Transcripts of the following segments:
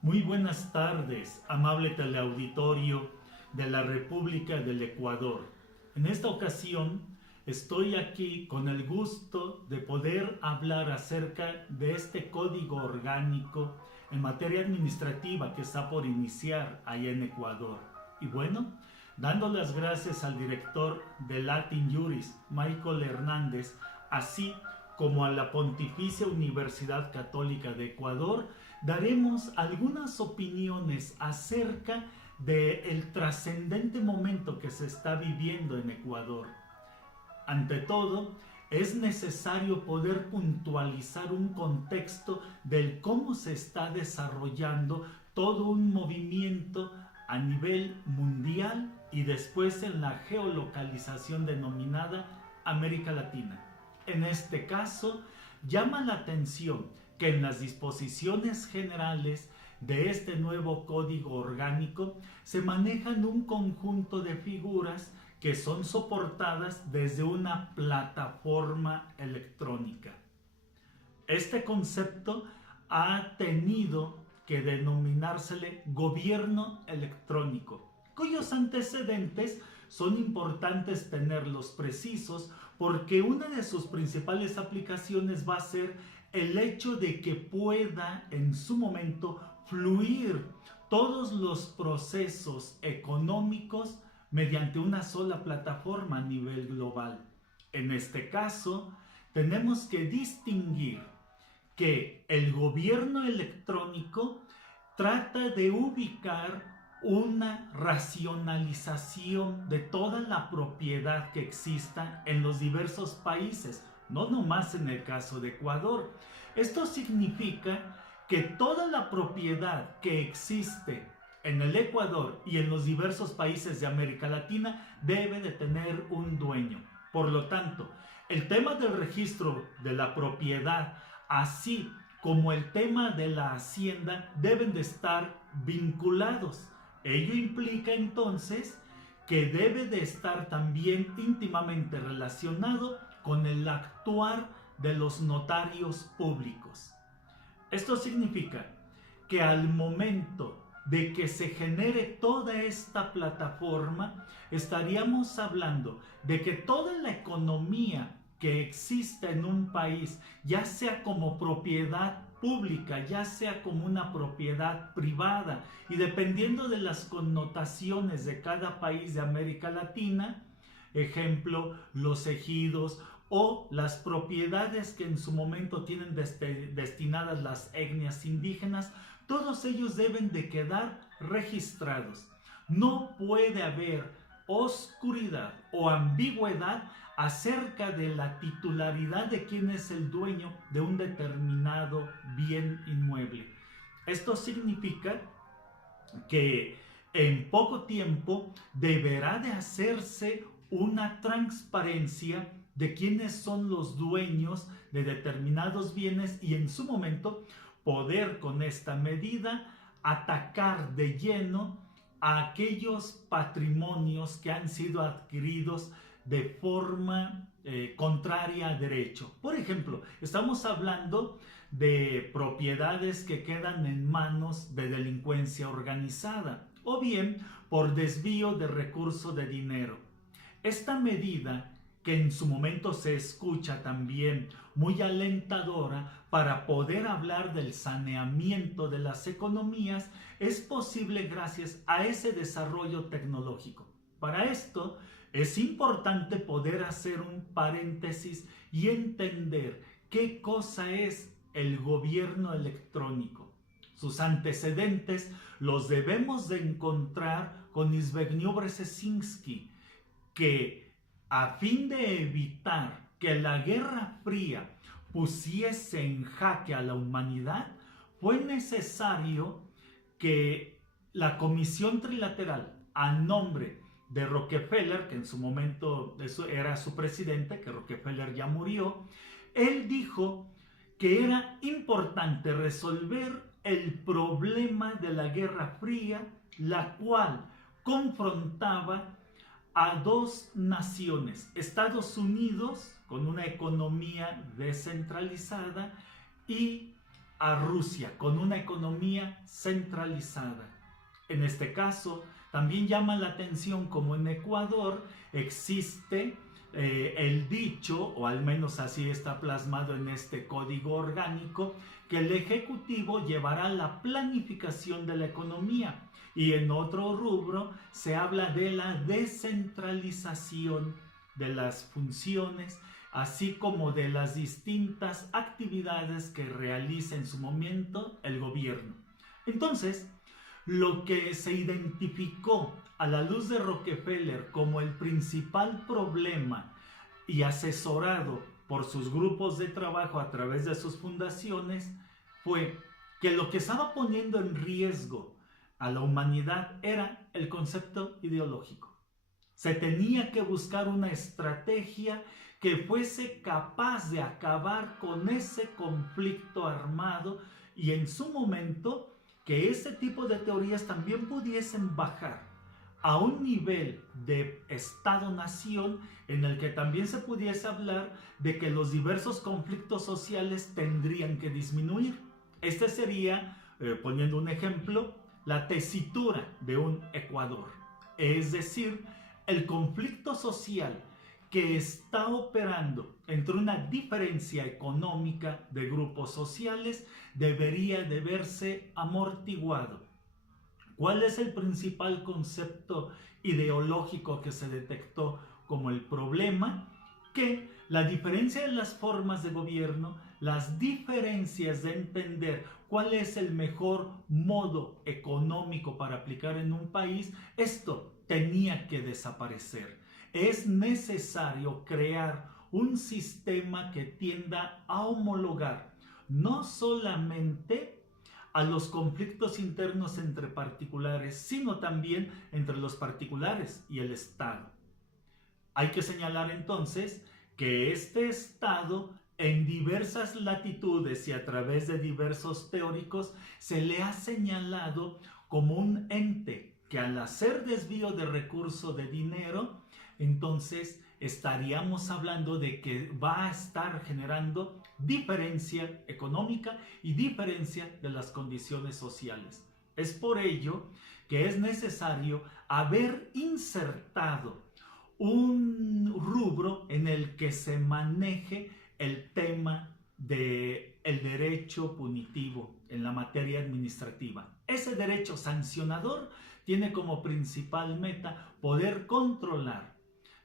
Muy buenas tardes, amable teleauditorio de la República del Ecuador. En esta ocasión estoy aquí con el gusto de poder hablar acerca de este código orgánico en materia administrativa que está por iniciar allá en Ecuador. Y bueno, dando las gracias al director de Latin Juris, Michael Hernández, así como a la Pontificia Universidad Católica de Ecuador, daremos algunas opiniones acerca del trascendente momento que se está viviendo en Ecuador. Ante todo, es necesario poder puntualizar un contexto del cómo se está desarrollando todo un movimiento a nivel mundial y después en la geolocalización denominada América Latina. En este caso, llama la atención que en las disposiciones generales de este nuevo código orgánico se manejan un conjunto de figuras que son soportadas desde una plataforma electrónica. Este concepto ha tenido que denominársele gobierno electrónico, cuyos antecedentes son importantes tenerlos precisos porque una de sus principales aplicaciones va a ser el hecho de que pueda en su momento fluir todos los procesos económicos mediante una sola plataforma a nivel global. En este caso, tenemos que distinguir que el gobierno electrónico trata de ubicar una racionalización de toda la propiedad que exista en los diversos países, no nomás en el caso de Ecuador. Esto significa que toda la propiedad que existe en el Ecuador y en los diversos países de América Latina debe de tener un dueño. Por lo tanto, el tema del registro de la propiedad, así como el tema de la hacienda, deben de estar vinculados. Ello implica entonces que debe de estar también íntimamente relacionado con el actuar de los notarios públicos. Esto significa que al momento de que se genere toda esta plataforma, estaríamos hablando de que toda la economía que exista en un país, ya sea como propiedad pública, ya sea como una propiedad privada, y dependiendo de las connotaciones de cada país de América Latina, ejemplo, los ejidos o las propiedades que en su momento tienen destinadas las etnias indígenas, todos ellos deben de quedar registrados. No puede haber oscuridad o ambigüedad acerca de la titularidad de quién es el dueño de un determinado bien inmueble. Esto significa que en poco tiempo deberá de hacerse una transparencia de quiénes son los dueños de determinados bienes y en su momento poder con esta medida atacar de lleno a aquellos patrimonios que han sido adquiridos de forma contraria a derecho. Por ejemplo, estamos hablando de propiedades que quedan en manos de delincuencia organizada o bien por desvío de recurso de dinero. Esta medida, que en su momento se escucha también muy alentadora para poder hablar del saneamiento de las economías, es posible gracias a ese desarrollo tecnológico. Para esto es importante poder hacer un paréntesis y entender qué cosa es el gobierno electrónico. Sus antecedentes los debemos de encontrar con Zbigniew Brzezinski, que a fin de evitar que la Guerra Fría pusiese en jaque a la humanidad, fue necesario que la Comisión Trilateral, a nombre de Rockefeller, que en su momento era su presidente, que Rockefeller ya murió, él dijo que era importante resolver el problema de la Guerra Fría, la cual confrontaba a dos naciones, Estados Unidos con una economía descentralizada y a Rusia con una economía centralizada. En este caso, también llama la atención como en Ecuador existe el dicho, o al menos así está plasmado en este código orgánico, que el Ejecutivo llevará la planificación de la economía, y en otro rubro se habla de la descentralización de las funciones, así como de las distintas actividades que realiza en su momento el gobierno. Entonces, lo que se identificó a la luz de Rockefeller como el principal problema y asesorado por sus grupos de trabajo a través de sus fundaciones fue que lo que estaba poniendo en riesgo a la humanidad era el concepto ideológico. Se tenía que buscar una estrategia que fuese capaz de acabar con ese conflicto armado y en su momento que ese tipo de teorías también pudiesen bajar a un nivel de Estado-nación en el que también se pudiese hablar de que los diversos conflictos sociales tendrían que disminuir. Este sería, poniendo un ejemplo, la tesitura de un Ecuador. Es decir, el conflicto social que está operando entre una diferencia económica de grupos sociales debería de verse amortiguado. ¿Cuál es el principal concepto ideológico que se detectó como el problema? Que la diferencia de las formas de gobierno, las diferencias de entender cuál es el mejor modo económico para aplicar en un país, esto tenía que desaparecer. Es necesario crear un sistema que tienda a homologar no solamente a los conflictos internos entre particulares, sino también entre los particulares y el Estado. Hay que señalar entonces que este Estado, en diversas latitudes y a través de diversos teóricos, se le ha señalado como un ente que al hacer desvío de recursos de dinero, entonces estaríamos hablando de que va a estar generando diferencia económica y diferencia de las condiciones sociales. Es por ello que es necesario haber insertado un rubro en el que se maneje el tema del derecho punitivo en la materia administrativa. Ese derecho sancionador tiene como principal meta poder controlar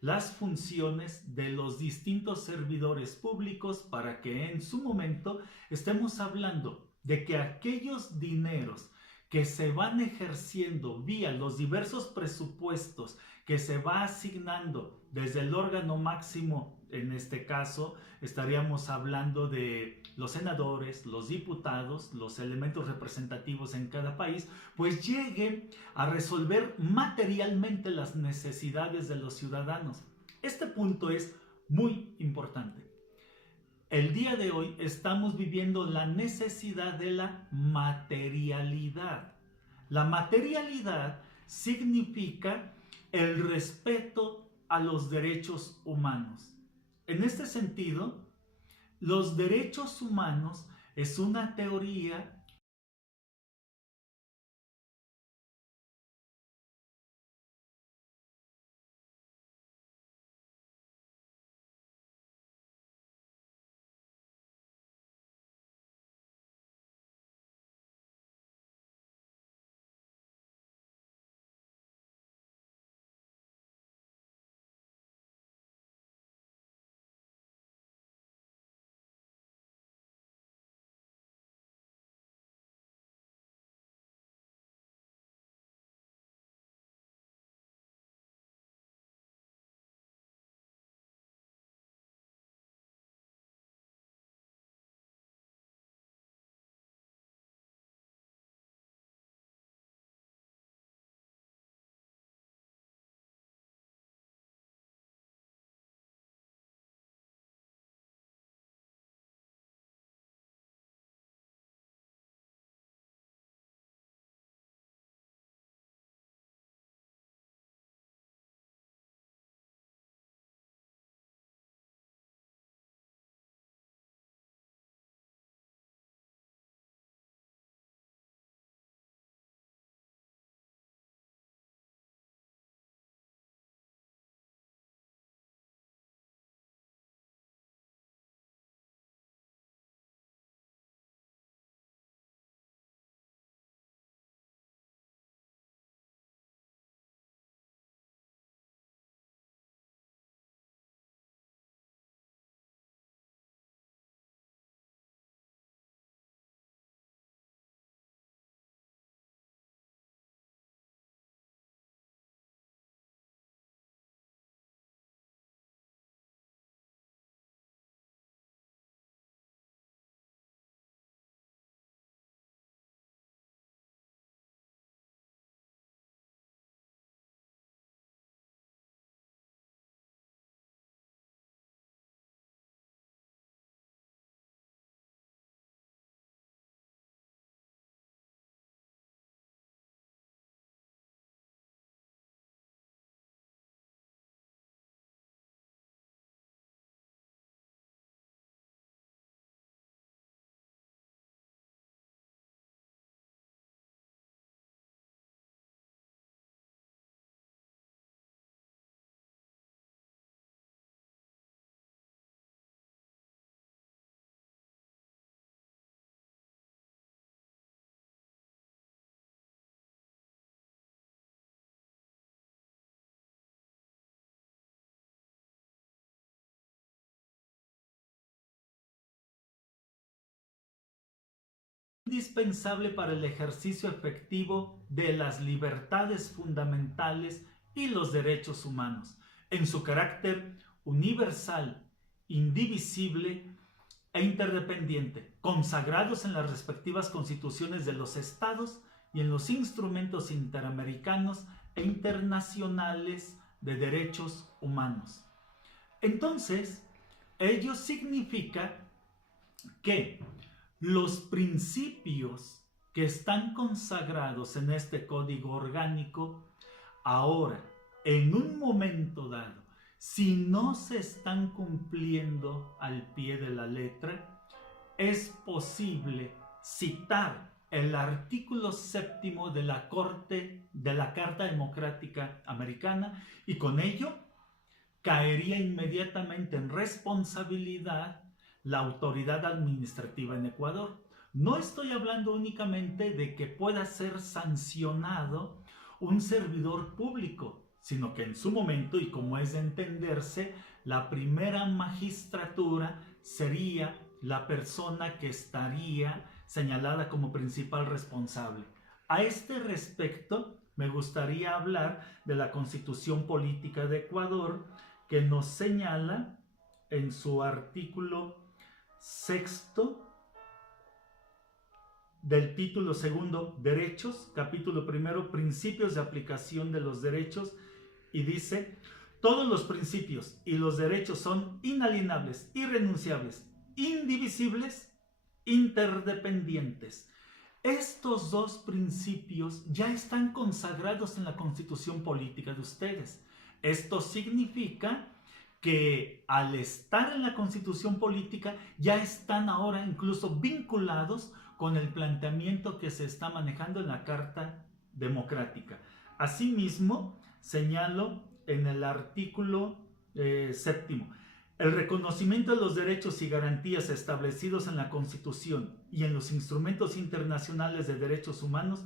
las funciones de los distintos servidores públicos para que en su momento estemos hablando de que aquellos dineros que se van ejerciendo vía los diversos presupuestos que se va asignando desde el órgano máximo, en este caso estaríamos hablando de los senadores, los diputados, los elementos representativos en cada país, pues llegue a resolver materialmente las necesidades de los ciudadanos. Este punto es muy importante. El día de hoy estamos viviendo la necesidad de la materialidad. La materialidad significa el respeto a los derechos humanos. En este sentido, los derechos humanos es una teoría indispensable para el ejercicio efectivo de las libertades fundamentales y los derechos humanos, en su carácter universal, indivisible e interdependiente, consagrados en las respectivas constituciones de los estados y en los instrumentos interamericanos e internacionales de derechos humanos. Entonces, ello significa que los principios que están consagrados en este código orgánico, ahora, en un momento dado, si no se están cumpliendo al pie de la letra, es posible citar el artículo 7º de la Carta Democrática Americana, y con ello caería inmediatamente en responsabilidad la autoridad administrativa en Ecuador. No estoy hablando únicamente de que pueda ser sancionado un servidor público, sino que en su momento, y como es de entenderse, la primera magistratura sería la persona que estaría señalada como principal responsable. A este respecto, me gustaría hablar de la Constitución Política de Ecuador, que nos señala en su artículo 6º del título 2, Derechos, capítulo 1, Principios de aplicación de los derechos, y dice: todos los principios y los derechos son inalienables, irrenunciables, indivisibles, interdependientes. Estos dos principios ya están consagrados en la Constitución Política de ustedes. Esto significa que al estar en la Constitución Política ya están ahora incluso vinculados con el planteamiento que se está manejando en la Carta Democrática. Asimismo, señalo en el artículo 7º, el reconocimiento de los derechos y garantías establecidos en la Constitución y en los instrumentos internacionales de derechos humanos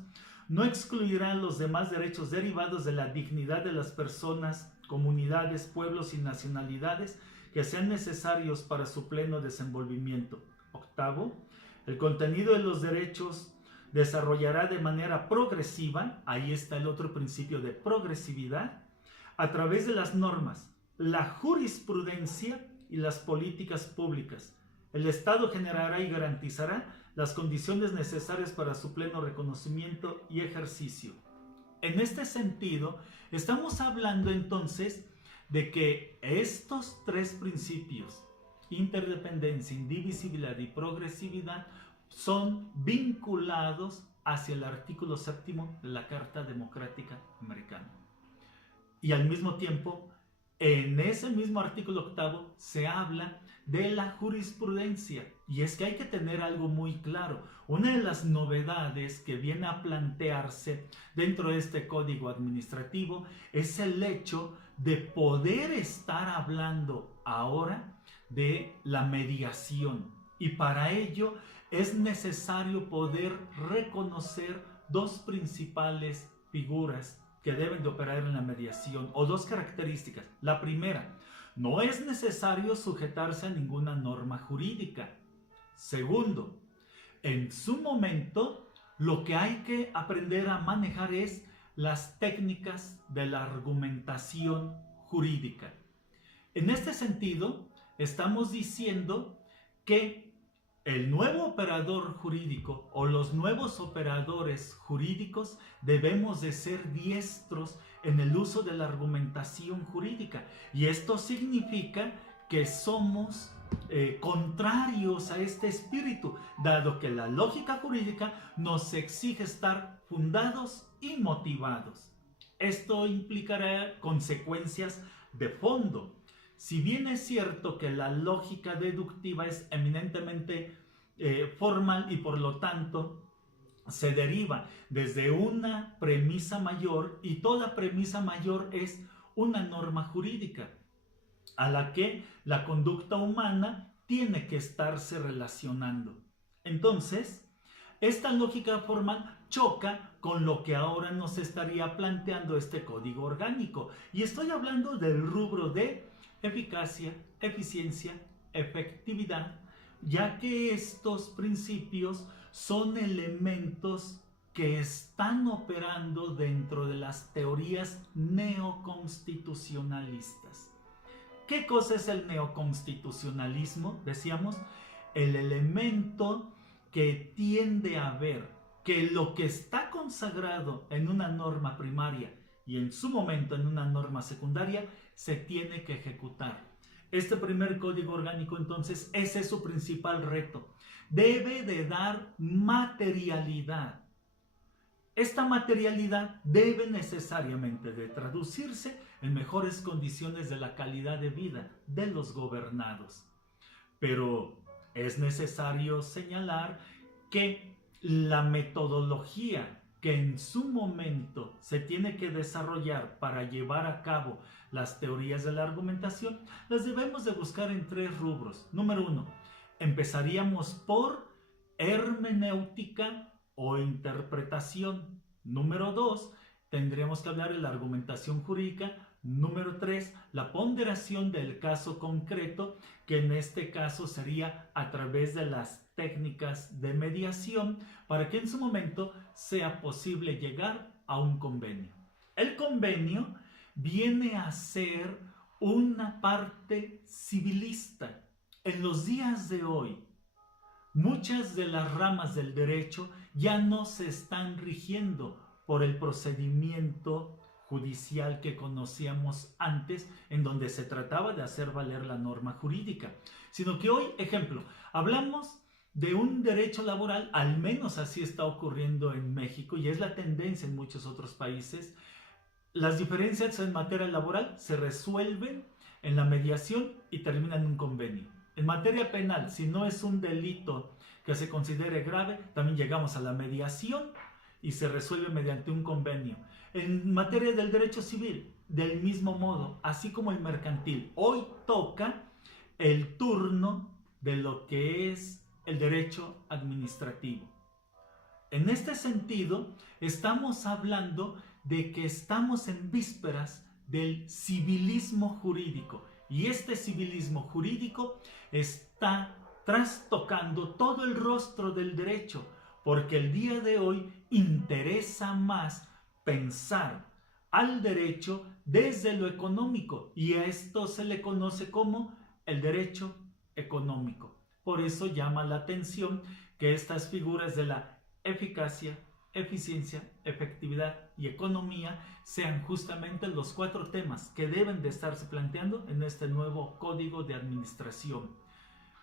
no excluirá los demás derechos derivados de la dignidad de las personas, comunidades, pueblos y nacionalidades que sean necesarios para su pleno desenvolvimiento. 8º, el contenido de los derechos desarrollará de manera progresiva, ahí está el otro principio de progresividad, a través de las normas, la jurisprudencia y las políticas públicas. El Estado generará y garantizará las condiciones necesarias para su pleno reconocimiento y ejercicio. En este sentido, estamos hablando entonces de que estos tres principios, interdependencia, indivisibilidad y progresividad, son vinculados hacia el artículo 7º de la Carta Democrática Americana. Y al mismo tiempo, en ese mismo artículo 8º se habla de la jurisprudencia. Y es que hay que tener algo muy claro. Una de las novedades que viene a plantearse dentro de este código administrativo es el hecho de poder estar hablando ahora de la mediación. Y para ello es necesario poder reconocer dos principales figuras que deben de operar en la mediación, o dos características. La primera, no es necesario sujetarse a ninguna norma jurídica. Segundo, en su momento, lo que hay que aprender a manejar es las técnicas de la argumentación jurídica. En este sentido, estamos diciendo que el nuevo operador jurídico o los nuevos operadores jurídicos debemos de ser diestros en el uso de la argumentación jurídica. Y esto significa que somos contrarios a este espíritu, dado que la lógica jurídica nos exige estar fundados y motivados. Esto implicará consecuencias de fondo. Si bien es cierto que la lógica deductiva es eminentemente formal y por lo tanto se deriva desde una premisa mayor, y toda premisa mayor es una norma jurídica a la que la conducta humana tiene que estarse relacionando. Entonces, esta lógica formal choca con lo que ahora nos estaría planteando este código orgánico. Y estoy hablando del rubro de eficacia, eficiencia, efectividad, ya que estos principios son elementos que están operando dentro de las teorías neoconstitucionalistas. ¿Qué cosa es el neoconstitucionalismo? Decíamos, el elemento que tiende a ver que lo que está consagrado en una norma primaria y en su momento en una norma secundaria se tiene que ejecutar. Este primer código orgánico, entonces, ese es su principal reto. Debe de dar materialidad. Esta materialidad debe necesariamente de traducirse en mejores condiciones de la calidad de vida de los gobernados. Pero es necesario señalar que la metodología que en su momento se tiene que desarrollar para llevar a cabo las teorías de la argumentación, las debemos de buscar en 3 rubros. Número 1, empezaríamos por hermenéutica o interpretación. Número 2, tendríamos que hablar de la argumentación jurídica. Número 3, la ponderación del caso concreto, que en este caso sería a través de las técnicas de mediación para que en su momento sea posible llegar a un convenio. El convenio viene a ser una parte civilista. En los días de hoy, muchas de las ramas del derecho ya no se están rigiendo por el procedimiento judicial que conocíamos antes, en donde se trataba de hacer valer la norma jurídica, sino que hoy, ejemplo, hablamos de un derecho laboral, al menos así está ocurriendo en México y es la tendencia en muchos otros países. Las diferencias en materia laboral se resuelven en la mediación y terminan en un convenio. En materia penal, si no es un delito que se considere grave, también llegamos a la mediación y se resuelve mediante un convenio. En materia del derecho civil, del mismo modo, así como el mercantil, hoy toca el turno de lo que es el derecho administrativo. En este sentido, estamos hablando de que estamos en vísperas del civilismo jurídico. Y este civilismo jurídico está trastocando todo el rostro del derecho, porque el día de hoy interesa más pensar al derecho desde lo económico, y a esto se le conoce como el derecho económico. Por eso llama la atención que estas figuras de la eficacia, eficiencia, efectividad y economía sean justamente los 4 temas que deben de estarse planteando en este nuevo código de administración.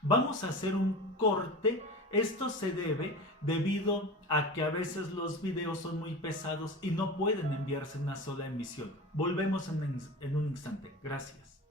Vamos a hacer un corte. Esto se debe debido a que a veces los videos son muy pesados y no pueden enviarse en una sola emisión. Volvemos en un instante. Gracias.